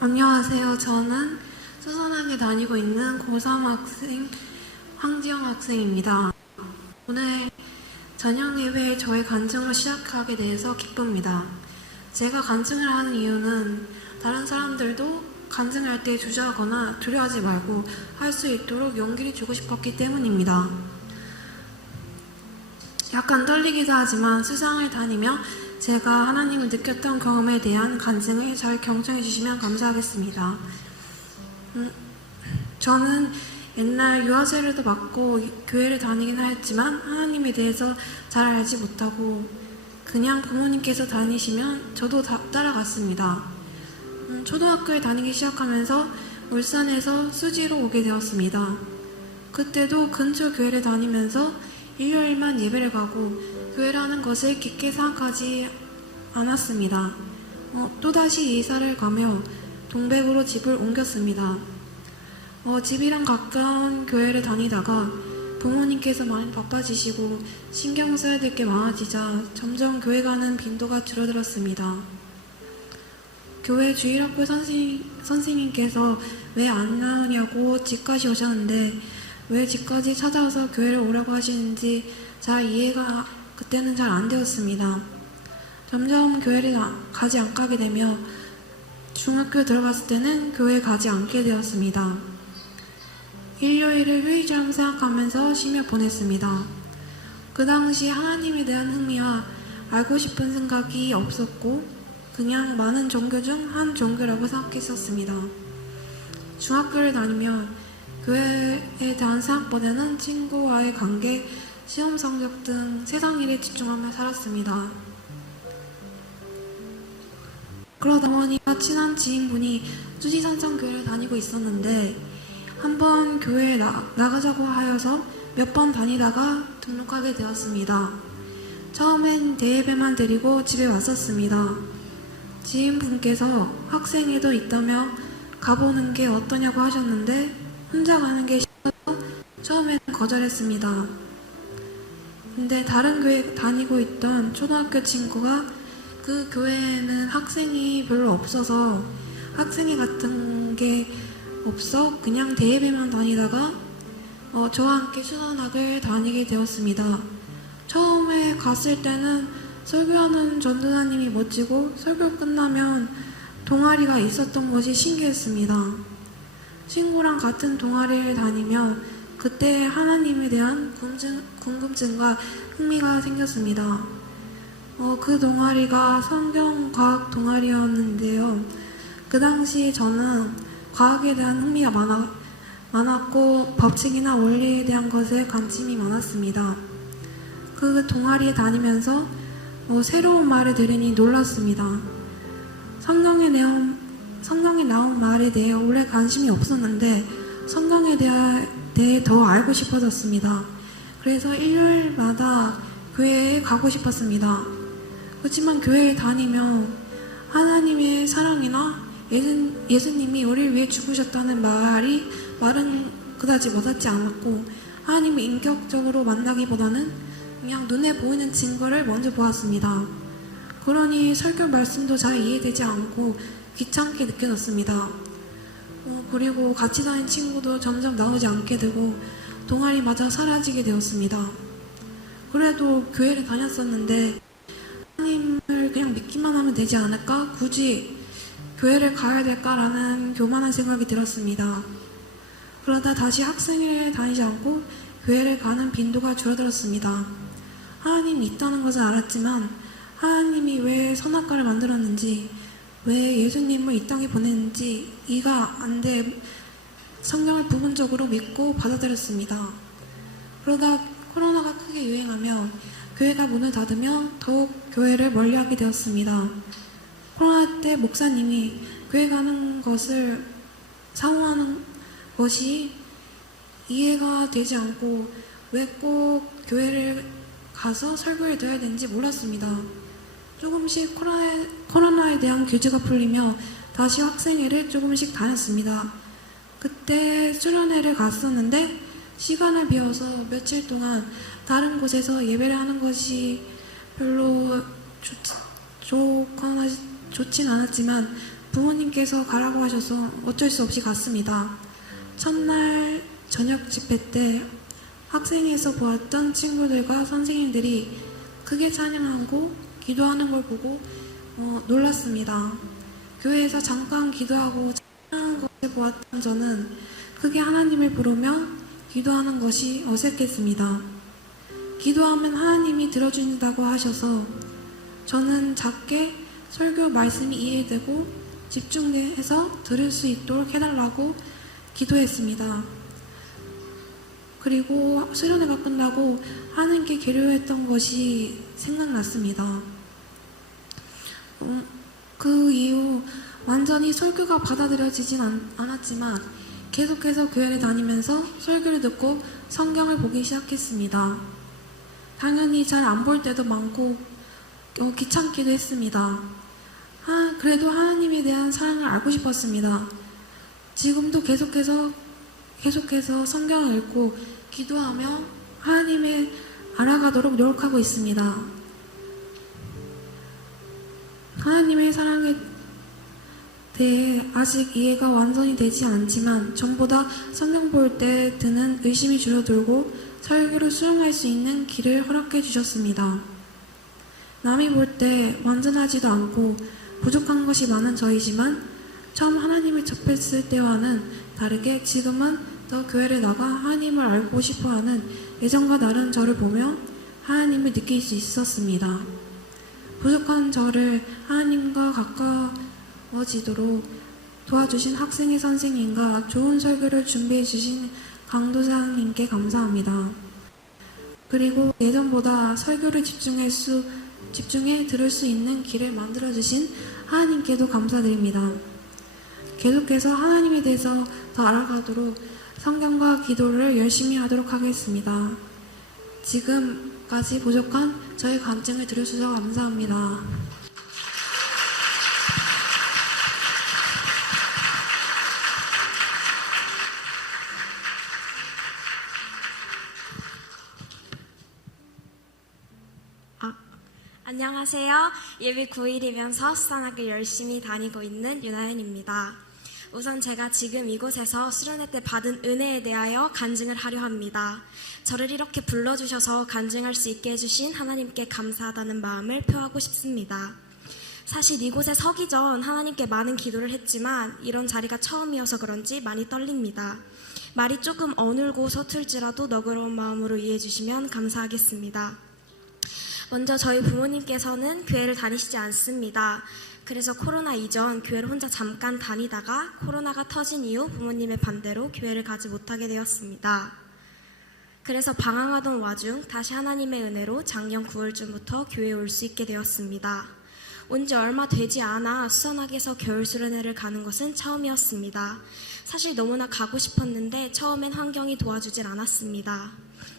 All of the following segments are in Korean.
안녕하세요. 저는 수선하게 다니고 있는 고3 학생 황지영 학생입니다. 오늘 저녁 예배 저의 간증으로 시작하게 돼서 기쁩니다. 제가 간증을 하는 이유는 다른 사람들도 간증할 때 주저하거나 두려워하지 말고 할 수 있도록 용기를 주고 싶었기 때문입니다. 약간 떨리기도 하지만 수상을 다니며 제가 하나님을 느꼈던 경험에 대한 간증을 잘 경청해 주시면 감사하겠습니다. 저는 옛날 유아세례도 받고 교회를 다니긴 했지만 하나님에 대해서 잘 알지 못하고 그냥 부모님께서 다니시면 저도 따라갔습니다. 초등학교에 다니기 시작하면서 울산에서 수지로 오게 되었습니다. 그때도 근처 교회를 다니면서 일요일만 예배를 가고 교회라는 것을 깊게 생각하지 않았습니다. 또다시 이사를 가며 동백으로 집을 옮겼습니다. 집이랑 가까운 교회를 다니다가 부모님께서 많이 바빠지시고 신경 써야 될 게 많아지자 점점 교회 가는 빈도가 줄어들었습니다. 교회 주일학교 선생님께서 왜 안 나으냐고 집까지 오셨는데 왜 집까지 찾아와서 교회를 오라고 하시는지 잘 이해가 그때는 잘 안 되었습니다. 점점 교회를 가지 않게 되며 중학교 들어갔을 때는 교회 가지 않게 되었습니다. 일요일을 휴일처럼 생각하면서 쉬며 보냈습니다. 그 당시 하나님에 대한 흥미와 알고 싶은 생각이 없었고 그냥 많은 종교 중 한 종교라고 생각했었습니다. 중학교를 다니며 교회에 대한 생각보다는 친구와의 관계, 시험 성적 등 세상 일에 집중하며 살았습니다. 그러다 보니 친한 지인분이 수지산성교회를 다니고 있었는데 한번 교회에 나가자고 하여서 몇 번 다니다가 등록하게 되었습니다. 처음엔 대예배만 드리고 집에 왔었습니다. 지인분께서 학생회도 있다며 가보는 게 어떠냐고 하셨는데 혼자 가는 게 싫어서 처음에는 거절했습니다. 근데 다른 교회 다니고 있던 초등학교 친구가 그 교회에는 학생이 별로 없어서 학생회 같은 게 없어 그냥 대예배만 다니다가 저와 함께 수선학을 다니게 되었습니다. 처음에 갔을 때는 설교하는 전도사님이 멋지고 설교 끝나면 동아리가 있었던 것이 신기했습니다. 친구랑 같은 동아리를 다니며 그때 하나님에 대한 궁금증과 흥미가 생겼습니다. 그 동아리가 성경과학 동아리였는데요. 그 당시 저는 과학에 대한 흥미가 많았고 법칙이나 원리에 대한 것에 관심이 많았습니다. 그 동아리에 다니면서 새로운 말을 들으니 놀랐습니다. 성경에 나온 말에 대해 원래 관심이 없었는데 성경에 대해 더 알고 싶어졌습니다. 그래서 일요일마다 교회에 가고 싶었습니다. 그렇지만 교회에 다니며 하나님의 사랑이나 예수님이 우리를 위해 죽으셨다는 말은 그다지 와닿지 않았고 하나님을 인격적으로 만나기보다는 그냥 눈에 보이는 증거를 먼저 보았습니다. 그러니 설교 말씀도 잘 이해되지 않고 귀찮게 느껴졌습니다. 그리고 같이 다닌 친구도 점점 나오지 않게 되고 동아리마저 사라지게 되었습니다. 그래도 교회를 다녔었는데 하나님을 그냥 믿기만 하면 되지 않을까? 굳이 교회를 가야 될까라는 교만한 생각이 들었습니다. 그러다 다시 학생회를 다니지 않고 교회를 가는 빈도가 줄어들었습니다. 하나님이 있다는 것을 알았지만 하나님이 왜 선악과를 만들었는지 왜 예수님을 이 땅에 보냈는지 이해가 안 돼 성경을 부분적으로 믿고 받아들였습니다. 그러다 코로나가 크게 유행하며 교회가 문을 닫으며 더욱 교회를 멀리하게 되었습니다. 코로나 때 목사님이 교회 가는 것을 사모하는 것이 이해가 되지 않고 왜 꼭 교회를 가서 설교를 들어야 되는지 몰랐습니다. 조금씩 코로나에 대한 규제가 풀리며 다시 학생회를 조금씩 다녔습니다. 그때 수련회를 갔었는데 시간을 비워서 며칠 동안 다른 곳에서 예배를 하는 것이 별로 좋진 않았지만 부모님께서 가라고 하셔서 어쩔 수 없이 갔습니다. 첫날 저녁 집회 때 학생회에서 보았던 친구들과 선생님들이 크게 찬양하고 기도하는 걸 보고 놀랐습니다. 교회에서 잠깐 기도하고 찬양하는 것을 보았던 저는 크게 하나님을 부르며 기도하는 것이 어색했습니다. 기도하면 하나님이 들어주신다고 하셔서 저는 작게 설교 말씀이 이해되고 집중해서 들을 수 있도록 해달라고 기도했습니다. 그리고 수련회가 끝나고 하나님께 기도했던 것이 생각났습니다. 그 이후 완전히 설교가 받아들여지진 않았지만 계속해서 교회를 다니면서 설교를 듣고 성경을 보기 시작했습니다. 당연히 잘 안 볼 때도 많고 귀찮기도 했습니다. 그래도 하나님에 대한 사랑을 알고 싶었습니다. 지금도 계속해서 성경을 읽고 기도하며 하나님을 알아가도록 노력하고 있습니다. 하나님의 사랑에 대해 아직 이해가 완전히 되지 않지만 전보다 성경 볼 때 드는 의심이 줄어들고 설교를 수용할 수 있는 길을 허락해 주셨습니다. 남이 볼 때 완전하지도 않고 부족한 것이 많은 저이지만 처음 하나님을 접했을 때와는 다르게 지금은 더 교회를 나가 하나님을 알고 싶어하는 예전과 다른 저를 보며 하나님을 느낄 수 있었습니다. 부족한 저를 하나님과 가까워지도록 도와주신 학생회 선생님과 좋은 설교를 준비해 주신 강도사님께 감사합니다. 그리고 예전보다 설교를 집중해 들을 수 있는 길을 만들어주신 하나님께도 감사드립니다. 계속해서 하나님에 대해서 더 알아가도록 성경과 기도를 열심히 하도록 하겠습니다. 지금까지 부족한 저의 간증을 들어주셔서 감사합니다. 안녕하세요. 예비 9일이면서 수산학교 열심히 다니고 있는 윤하연입니다. 우선 제가 지금 이곳에서 수련회 때 받은 은혜에 대하여 간증을 하려 합니다. 저를 이렇게 불러주셔서 간증할 수 있게 해주신 하나님께 감사하다는 마음을 표하고 싶습니다. 사실 이곳에 서기 전 하나님께 많은 기도를 했지만 이런 자리가 처음이어서 그런지 많이 떨립니다. 말이 조금 어눌고 서툴지라도 너그러운 마음으로 이해해 주시면 감사하겠습니다. 먼저 저희 부모님께서는 교회를 다니시지 않습니다. 그래서 코로나 이전 교회를 혼자 잠깐 다니다가 코로나가 터진 이후 부모님의 반대로 교회를 가지 못하게 되었습니다. 그래서 방황하던 와중 다시 하나님의 은혜로 작년 9월쯤부터 교회에 올 수 있게 되었습니다. 온 지 얼마 되지 않아 수산학에서 겨울 수련회를 가는 것은 처음이었습니다. 사실 너무나 가고 싶었는데 처음엔 환경이 도와주질 않았습니다.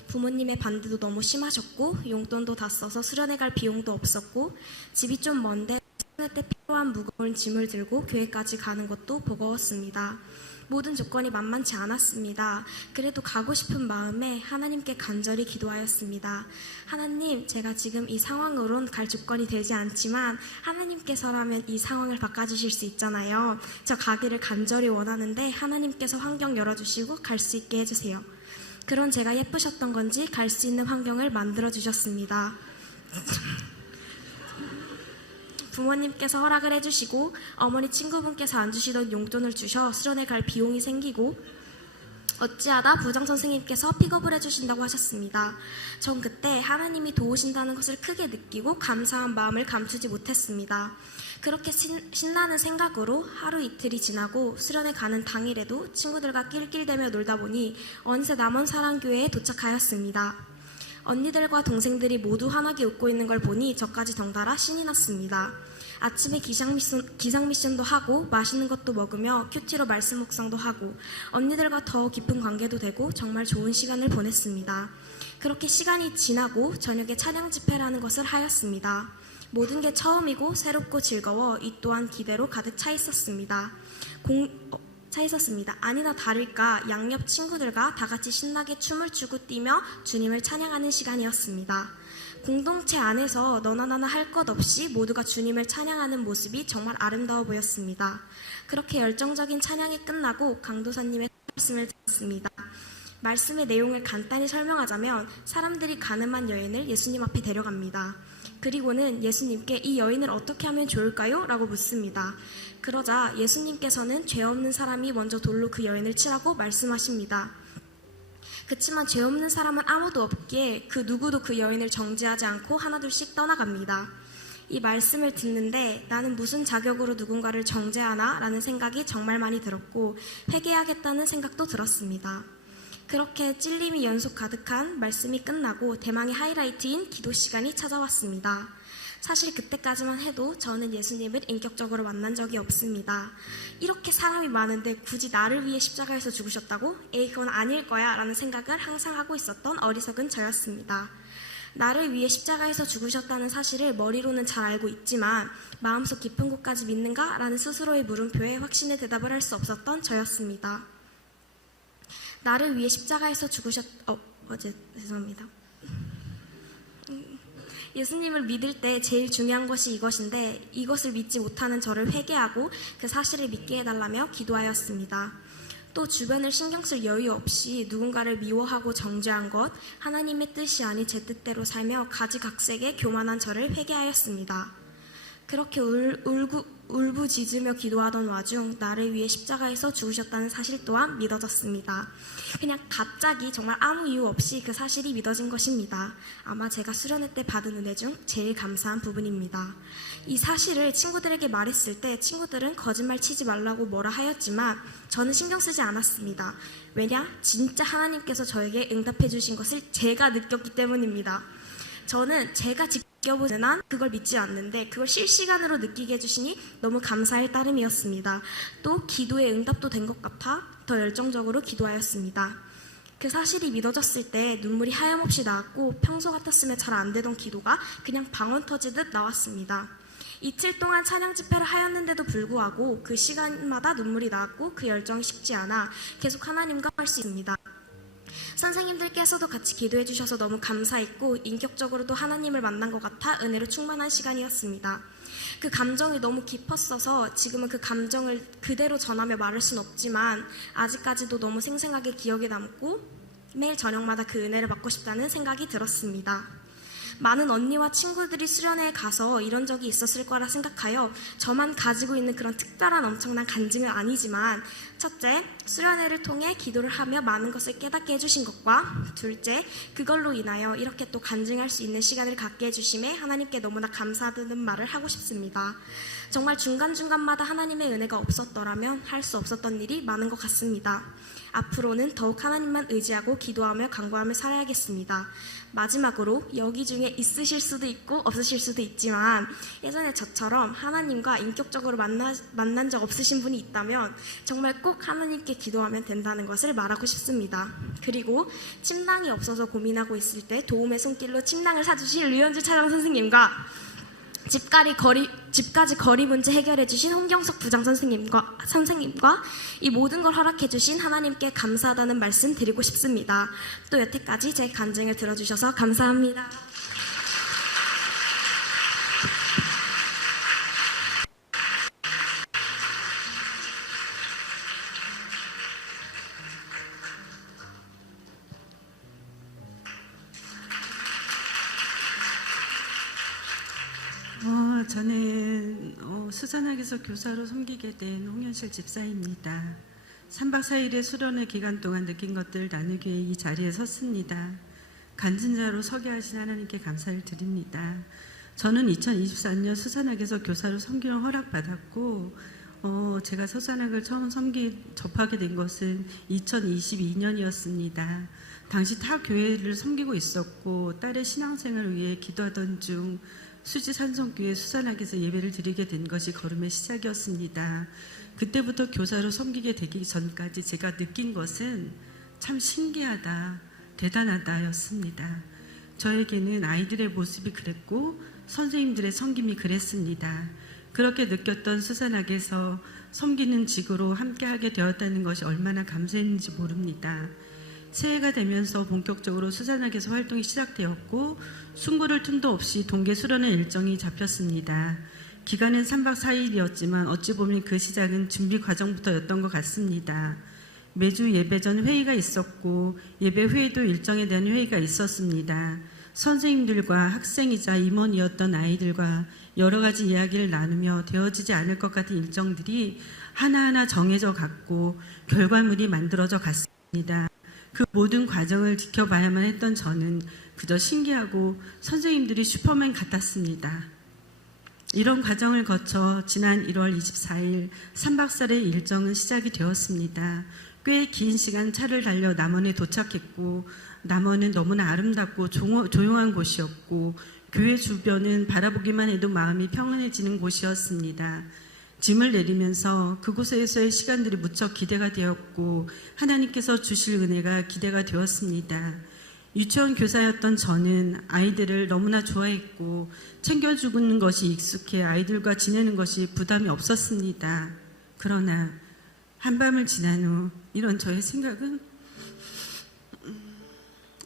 부모님의 반대도 너무 심하셨고 용돈도 다 써서 수련회 갈 비용도 없었고 집이 좀 먼데 수련회 때 필요한 무거운 짐을 들고 교회까지 가는 것도 버거웠습니다. 모든 조건이 만만치 않았습니다. 그래도 가고 싶은 마음에 하나님께 간절히 기도하였습니다. 하나님, 제가 지금 이 상황으론 갈 조건이 되지 않지만 하나님께서라면 이 상황을 바꿔주실 수 있잖아요. 저 가기를 간절히 원하는데 하나님께서 환경 열어주시고 갈 수 있게 해주세요. 그런 제가 예쁘셨던 건지 갈 수 있는 환경을 만들어주셨습니다. 부모님께서 허락을 해주시고 어머니 친구분께서 안 주시던 용돈을 주셔 수련회 갈 비용이 생기고 어찌하다 부장 선생님께서 픽업을 해주신다고 하셨습니다. 전 그때 하나님이 도우신다는 것을 크게 느끼고 감사한 마음을 감추지 못했습니다. 그렇게 신나는 생각으로 하루 이틀이 지나고 수련회 가는 당일에도 친구들과 낄낄대며 놀다 보니 어느새 남원사랑교회에 도착하였습니다. 언니들과 동생들이 모두 환하게 웃고 있는 걸 보니 저까지 덩달아 신이 났습니다. 아침에 기상 미션도 하고 맛있는 것도 먹으며 큐티로 말씀 묵상도 하고 언니들과 더 깊은 관계도 되고 정말 좋은 시간을 보냈습니다. 그렇게 시간이 지나고 저녁에 찬양 집회라는 것을 하였습니다. 모든 게 처음이고 새롭고 즐거워 이 또한 기대로 가득 차 있었습니다. 아니나 다를까 양옆 친구들과 다 같이 신나게 춤을 추고 뛰며 주님을 찬양하는 시간이었습니다. 공동체 안에서 너나 나나 할 것 없이 모두가 주님을 찬양하는 모습이 정말 아름다워 보였습니다. 그렇게 열정적인 찬양이 끝나고 강도사님의 말씀을 들었습니다. 말씀의 내용을 간단히 설명하자면 사람들이 가늠한 여인을 예수님 앞에 데려갑니다. 그리고는 예수님께 이 여인을 어떻게 하면 좋을까요? 라고 묻습니다. 그러자 예수님께서는 죄 없는 사람이 먼저 돌로 그 여인을 치라고 말씀하십니다. 그치만 죄 없는 사람은 아무도 없기에 그 누구도 그 여인을 정죄하지 않고 하나둘씩 떠나갑니다. 이 말씀을 듣는데 나는 무슨 자격으로 누군가를 정죄하나? 라는 생각이 정말 많이 들었고 회개하겠다는 생각도 들었습니다. 그렇게 찔림이 연속 가득한 말씀이 끝나고 대망의 하이라이트인 기도 시간이 찾아왔습니다. 사실 그때까지만 해도 저는 예수님을 인격적으로 만난 적이 없습니다. 이렇게 사람이 많은데 굳이 나를 위해 십자가에서 죽으셨다고? 에이, 그건 아닐 거야 라는 생각을 항상 하고 있었던 어리석은 저였습니다. 나를 위해 십자가에서 죽으셨다는 사실을 머리로는 잘 알고 있지만 마음속 깊은 곳까지 믿는가? 라는 스스로의 물음표에 확신의 대답을 할 수 없었던 저였습니다. 나를 위해 십자가에서 죄송합니다. 예수님을 믿을 때 제일 중요한 것이 이것인데 이것을 믿지 못하는 저를 회개하고 그 사실을 믿게 해달라며 기도하였습니다. 또 주변을 신경 쓸 여유 없이 누군가를 미워하고 정죄한 것, 하나님의 뜻이 아닌 제 뜻대로 살며 가지각색의 교만한 저를 회개하였습니다. 그렇게 울부짖으며 기도하던 와중 나를 위해 십자가에서 죽으셨다는 사실 또한 믿어졌습니다. 그냥 갑자기 정말 아무 이유 없이 그 사실이 믿어진 것입니다. 아마 제가 수련회 때 받은 은혜 중 제일 감사한 부분입니다. 이 사실을 친구들에게 말했을 때 친구들은 거짓말 치지 말라고 뭐라 하였지만 저는 신경 쓰지 않았습니다. 왜냐? 진짜 하나님께서 저에게 응답해 주신 것을 제가 느꼈기 때문입니다. 저는 제가 느껴보는 한 그걸 믿지 않는데 그걸 실시간으로 느끼게 해주시니 너무 감사할 따름이었습니다. 또 기도에 응답도 된 것 같아 더 열정적으로 기도하였습니다. 그 사실이 믿어졌을 때 눈물이 하염없이 나왔고 평소 같았으면 잘 안 되던 기도가 그냥 방언 터지듯 나왔습니다. 이틀 동안 찬양 집회를 하였는데도 불구하고 그 시간마다 눈물이 나왔고 그 열정이 식지 않아 계속 하나님과 할 수 있습니다. 선생님들께서도 같이 기도해 주셔서 너무 감사했고 인격적으로도 하나님을 만난 것 같아 은혜로 충만한 시간이었습니다. 그 감정이 너무 깊었어서 지금은 그 감정을 그대로 전하며 말할 순 없지만 아직까지도 너무 생생하게 기억에 남고 매일 저녁마다 그 은혜를 받고 싶다는 생각이 들었습니다. 많은 언니와 친구들이 수련회에 가서 이런 적이 있었을 거라 생각하여 저만 가지고 있는 그런 특별한 엄청난 간증은 아니지만 첫째, 수련회를 통해 기도를 하며 많은 것을 깨닫게 해주신 것과 둘째, 그걸로 인하여 이렇게 또 간증할 수 있는 시간을 갖게 해주심에 하나님께 너무나 감사하다는 말을 하고 싶습니다. 정말 중간중간마다 하나님의 은혜가 없었더라면 할 수 없었던 일이 많은 것 같습니다. 앞으로는 더욱 하나님만 의지하고 기도하며 간구하며 살아야겠습니다. 마지막으로 여기 중에 있으실 수도 있고 없으실 수도 있지만 예전에 저처럼 하나님과 인격적으로 만난 적 없으신 분이 있다면 정말 꼭 하나님께 기도하면 된다는 것을 말하고 싶습니다. 그리고 침낭이 없어서 고민하고 있을 때 도움의 손길로 침낭을 사주실 류현주 차장 선생님과 집까지 거리 문제 해결해주신 홍경석 부장 선생님과 이 모든 걸 허락해주신 하나님께 감사하다는 말씀 드리고 싶습니다. 또 여태까지 제 간증을 들어주셔서 감사합니다. 저는 수산학에서 교사로 섬기게 된 홍현실 집사입니다. 3박 4일의 수련회 기간 동안 느낀 것들 나누기 위해 이 자리에 섰습니다. 간증자로 서게 하신 하나님께 감사를 드립니다. 저는 2024년 수산학에서 교사로 섬기는 허락받았고 제가 수산학을 처음 접하게 된 것은 2022년이었습니다. 당시 타 교회를 섬기고 있었고 딸의 신앙생활을 위해 기도하던 중 수지 산성교회 수산학에서 예배를 드리게 된 것이 걸음의 시작이었습니다. 그때부터 교사로 섬기게 되기 전까지 제가 느낀 것은 참 신기하다, 대단하다였습니다. 저에게는 아이들의 모습이 그랬고 선생님들의 섬김이 그랬습니다. 그렇게 느꼈던 수산학에서 섬기는 직으로 함께하게 되었다는 것이 얼마나 감사했는지 모릅니다. 새해가 되면서 본격적으로 수산학에서 활동이 시작되었고 숨고를 틈도 없이 동계 수련회 일정이 잡혔습니다. 기간은 3박 4일이었지만 어찌 보면 그 시작은 준비 과정부터였던 것 같습니다. 매주 예배 전 회의가 있었고 예배 후에도 일정에 대한 회의가 있었습니다. 선생님들과 학생이자 임원이었던 아이들과 여러 가지 이야기를 나누며 되어지지 않을 것 같은 일정들이 하나하나 정해져 갔고 결과물이 만들어져 갔습니다. 그 모든 과정을 지켜봐야만 했던 저는 그저 신기하고 선생님들이 슈퍼맨 같았습니다. 이런 과정을 거쳐 지난 1월 24일 3박 4일의 일정은 시작이 되었습니다. 꽤 긴 시간 차를 달려 남원에 도착했고 남원은 너무나 아름답고 조용한 곳이었고 교회 주변은 바라보기만 해도 마음이 평안해지는 곳이었습니다. 짐을 내리면서 그곳에서의 시간들이 무척 기대가 되었고 하나님께서 주실 은혜가 기대가 되었습니다. 유치원 교사였던 저는 아이들을 너무나 좋아했고 챙겨주는 것이 익숙해 아이들과 지내는 것이 부담이 없었습니다. 그러나 한밤을 지난 후 이런 저의 생각은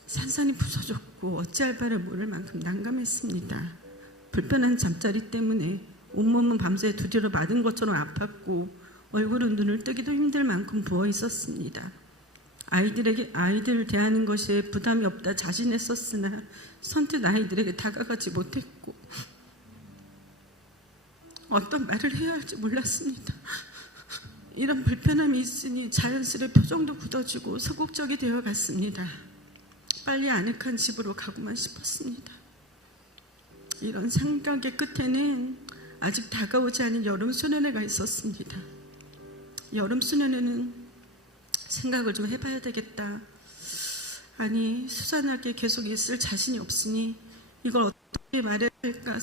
산산이 부서졌고 어찌할 바를 모를 만큼 난감했습니다. 불편한 잠자리 때문에 온몸은 밤새 두드려 맞은 것처럼 아팠고 얼굴은 눈을 뜨기도 힘들 만큼 부어 있었습니다. 아이들을 대하는 것에 부담이 없다 자신했었으나 선뜻 아이들에게 다가가지 못했고 어떤 말을 해야 할지 몰랐습니다. 이런 불편함이 있으니 자연스레 표정도 굳어지고 소극적이 되어 갔습니다. 빨리 아늑한 집으로 가고만 싶었습니다. 이런 생각의 끝에는 아직 다가오지 않은 여름 수련회가 있었습니다. 여름 수련회는 생각을 좀 해봐야 되겠다. 아니 수산하게 계속 있을 자신이 없으니 이걸 어떻게 말해야 할까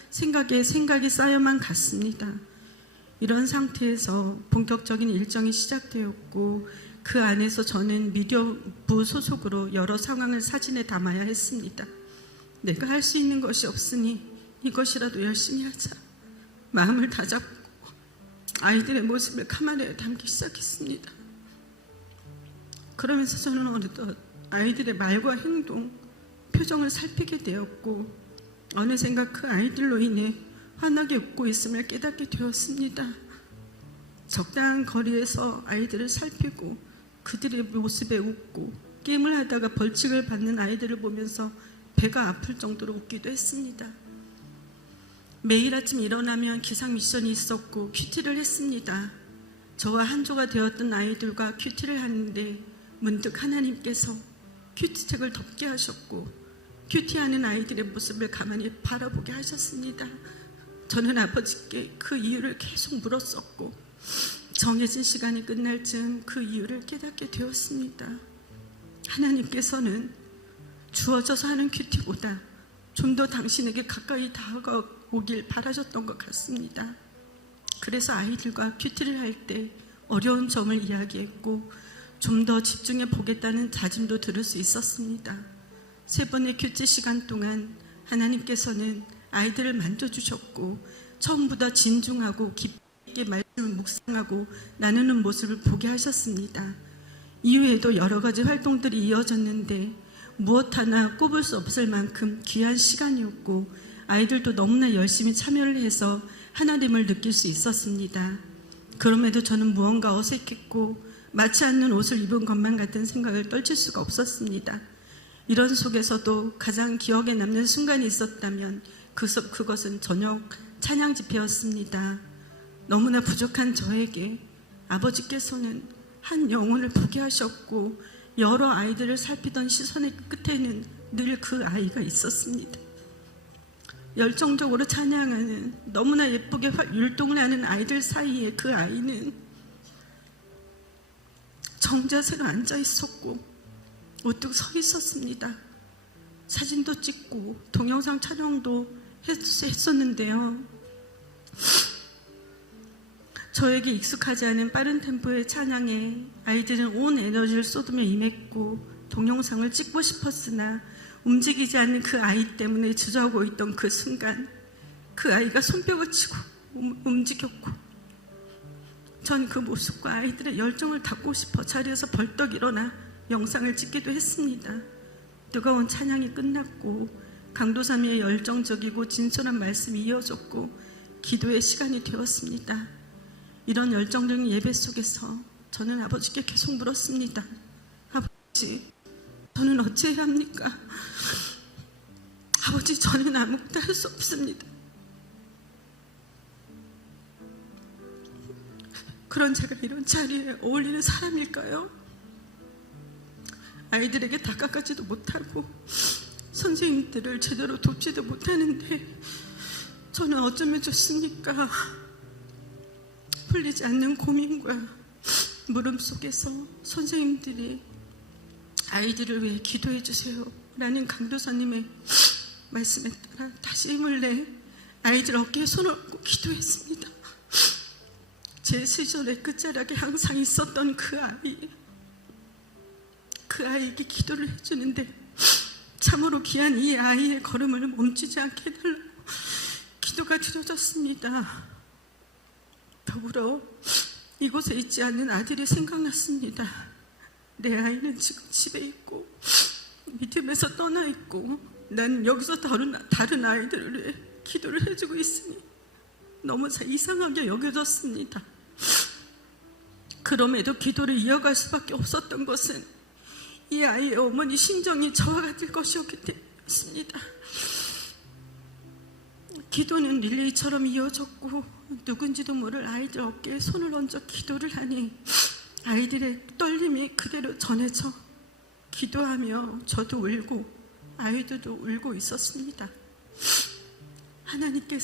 생각이 쌓여만 갔습니다. 이런 상태에서 본격적인 일정이 시작되었고 그 안에서 저는 미디어부 소속으로 여러 상황을 사진에 담아야 했습니다. 내가 할 수 있는 것이 없으니 이것이라도 열심히 하자. 마음을 다잡고 아이들의 모습을 카메라에 담기 시작했습니다. 그러면서 저는 어느덧 아이들의 말과 행동, 표정을 살피게 되었고 어느샌가 그 아이들로 인해 환하게 웃고 있음을 깨닫게 되었습니다. 적당한 거리에서 아이들을 살피고 그들의 모습에 웃고 게임을 하다가 벌칙을 받는 아이들을 보면서 배가 아플 정도로 웃기도 했습니다. 매일 아침 일어나면 기상 미션이 있었고 큐티를 했습니다. 저와 한조가 되었던 아이들과 큐티를 하는데 문득 하나님께서 큐티책을 덮게 하셨고 큐티하는 아이들의 모습을 가만히 바라보게 하셨습니다. 저는 아버지께 그 이유를 계속 물었었고 정해진 시간이 끝날 즈음 그 이유를 깨닫게 되었습니다. 하나님께서는 주어져서 하는 큐티보다 좀 더 당신에게 가까이 다가오길 바라셨던 것 같습니다. 그래서 아이들과 큐티를 할 때 어려운 점을 이야기했고 좀 더 집중해 보겠다는 다짐도 들을 수 있었습니다. 3번의 큐티 시간 동안 하나님께서는 아이들을 만져주셨고 처음보다 진중하고 깊이 있게 말씀을 묵상하고 나누는 모습을 보게 하셨습니다. 이후에도 여러 가지 활동들이 이어졌는데 무엇 하나 꼽을 수 없을 만큼 귀한 시간이었고 아이들도 너무나 열심히 참여를 해서 하나님을 느낄 수 있었습니다. 그럼에도 저는 무언가 어색했고 맞지 않는 옷을 입은 것만 같은 생각을 떨칠 수가 없었습니다. 이런 속에서도 가장 기억에 남는 순간이 있었다면 그것은 저녁 찬양 집회였습니다. 너무나 부족한 저에게 아버지께서는 한 영혼을 보게 하셨고 여러 아이들을 살피던 시선의 끝에는 늘 그 아이가 있었습니다. 열정적으로 찬양하는 너무나 예쁘게 율동을 하는 아이들 사이에 그 아이는 정자세로 앉아 있었고 우뚝 서 있었습니다. 사진도 찍고 동영상 촬영도 했었는데요. 저에게 익숙하지 않은 빠른 템포의 찬양에 아이들은 온 에너지를 쏟으며 임했고 동영상을 찍고 싶었으나 움직이지 않는 그 아이 때문에 주저하고 있던 그 순간 그 아이가 손뼉을 치고 움직였고 전 그 모습과 아이들의 열정을 담고 싶어 자리에서 벌떡 일어나 영상을 찍기도 했습니다. 뜨거운 찬양이 끝났고 강도사님의 열정적이고 진솔한 말씀이 이어졌고 기도의 시간이 되었습니다. 이런 열정적인 예배 속에서 저는 아버지께 계속 물었습니다. 아버지, 저는 어찌해야 합니까? 아버지, 저는 아무것도 할 수 없습니다. 그런 제가 이런 자리에 어울리는 사람일까요? 아이들에게 다가가지도 못하고 선생님들을 제대로 돕지도 못하는데 저는 어쩌면 좋습니까? 풀리지 않는 고민과 물음 속에서 선생님들이 아이들을 위해 기도해 주세요 라는 강도사님의 말씀에 따라 다시 힘을 내 아이들 어깨에 손을 얹고 기도했습니다. 제 시절의 끝자락에 항상 있었던 그 아이에게 기도를 해주는데 참으로 귀한 이 아이의 걸음을 멈추지 않게 해달라고 기도가 드려졌습니다. 더불어 이곳에 있지 않는 아들이 생각났습니다. 내 아이는 지금 집에 있고 믿음에서 떠나 있고 난 여기서 다른 아이들을 위해 기도를 해주고 있으니 너무 이상하게 여겨졌습니다. 그럼에도 기도를 이어갈 수밖에 없었던 것은 이 아이의 어머니 심정이 저와 같을 것이었기 때문이었습니다. 기도는 릴레이처럼 이어졌고 누군지도 모를 아이들 어깨에 손을 얹어 기도를 하니 아이들의 떨림이 그대로 전해져 기도하며 저도 울고 아이들도 울고 있었습니다. 하나님께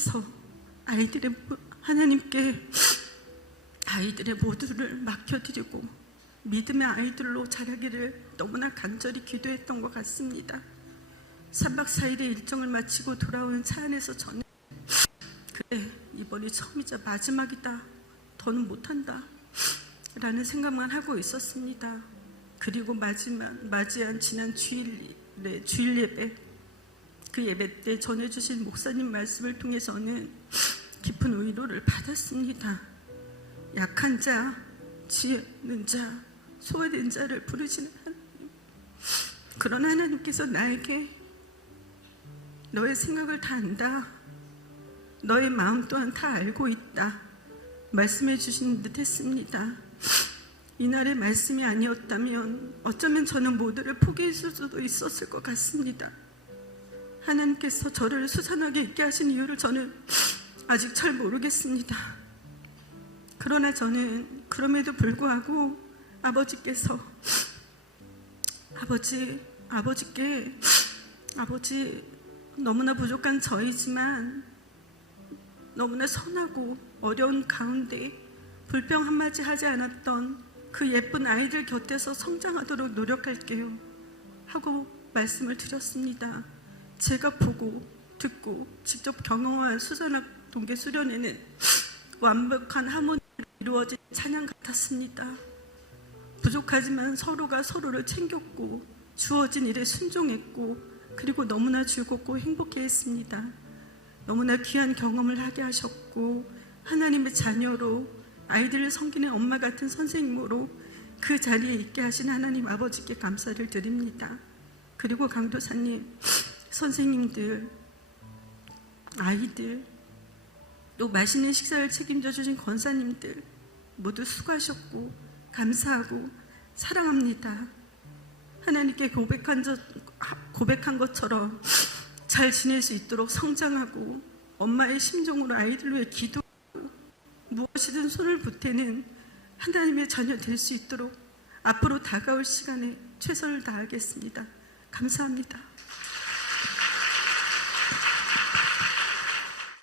아이들의 모두를 맡겨드리고 믿음의 아이들로 자라기를 너무나 간절히 기도했던 것 같습니다. 3박 4일의 일정을 마치고 돌아오는 차 안에서 저는 그래, 이번이 처음이자 마지막이다, 더는 못한다 라는 생각만 하고 있었습니다. 그리고 맞이한 지난 주일 예배, 그 예배 때 전해주신 목사님 말씀을 통해 저는 깊은 위로를 받았습니다. 약한 자, 지혜는 자, 소외된 자를 부르시는 하나님, 그런 하나님께서 나에게 너의 생각을 다 안다, 너의 마음 또한 다 알고 있다 말씀해 주신 듯 했습니다. 이날의 말씀이 아니었다면 어쩌면 저는 모두를 포기했을 수도 있었을 것 같습니다. 하나님께서 저를 수산하게 있게 하신 이유를 저는 아직 잘 모르겠습니다. 그러나 저는 그럼에도 불구하고 아버지께서 아버지 너무나 부족한 저이지만 너무나 선하고 어려운 가운데 불평 한마디 하지 않았던 그 예쁜 아이들 곁에서 성장하도록 노력할게요 하고 말씀을 드렸습니다. 제가 보고 듣고 직접 경험한 수산학 동계 수련회는 완벽한 하모니로 이루어진 찬양 같았습니다. 부족하지만 서로가 서로를 챙겼고 주어진 일에 순종했고 그리고 너무나 즐겁고 행복해했습니다. 너무나 귀한 경험을 하게 하셨고 하나님의 자녀로 아이들을 섬기는 엄마 같은 선생님으로 그 자리에 있게 하신 하나님 아버지께 감사를 드립니다. 그리고 강도사님, 선생님들, 아이들, 또 맛있는 식사를 책임져 주신 권사님들 모두 수고하셨고 감사하고 사랑합니다. 하나님께 고백한 것처럼 잘 지낼 수 있도록 성장하고 엄마의 심정으로 아이들 위해 기도하고 무엇이든 손을 보태는 하나님의 자녀 될 수 있도록 앞으로 다가올 시간에 최선을 다하겠습니다. 감사합니다.